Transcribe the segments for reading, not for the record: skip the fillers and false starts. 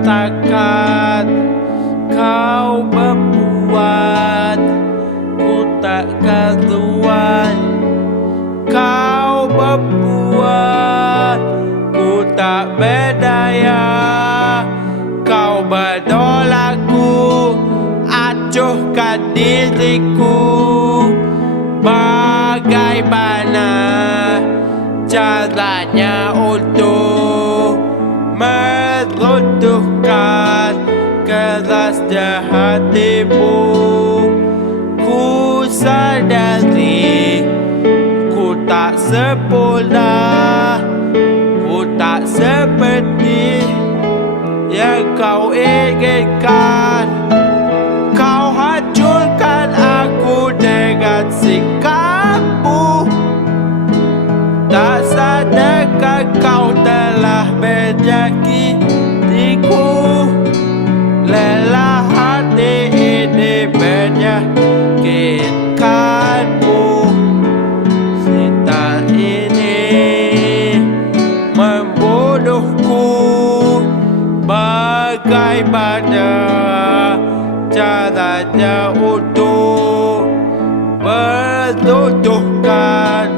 katakan kau berbuat, ku takkan tuan. Kau berbuat, ku tak berdaya. Kau berdolaku, acuhkan diriku. Bagaimana caranya untuk meruntuhkan kerasnya hatimu? Ku sadari ku tak sempurna, ku tak seperti yang kau inginkan. Kau hancurkan aku dengan sikapmu. Tak sadarkah kau telah menyakitiku? Lelah hati ini menyakitkanmu. Cinta ini membunuhku. Bagaimana caranya untuk meruntuhkan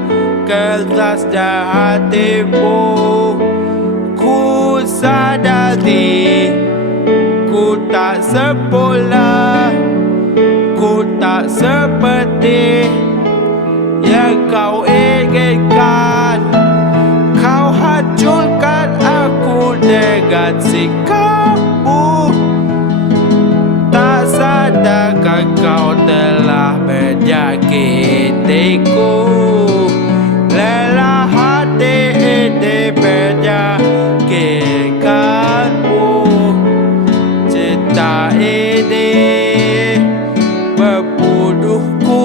kerasnya hatimu? Ku sadari ku tak sempurna, ku tak seperti yang kau inginkan. Kau hancurkan aku dengan sikapmu. Tak sadarkah kau telah menyakitiku? Lelah hati ini menyakitkanmu. Cinta ini membunuhku.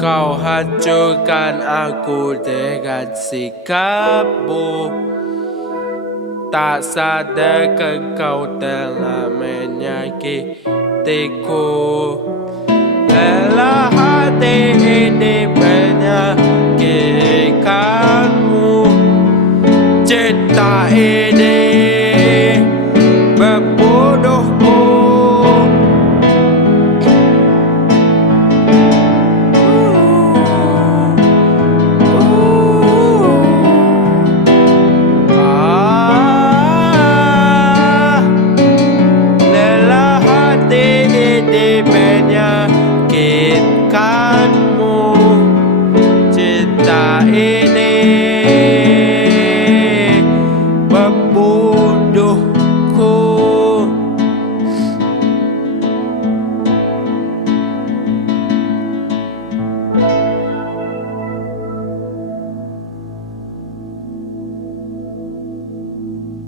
Kau hancurkan aku dengan sikapmu. Tak sadarkah kau telah menyakitiku? Lelah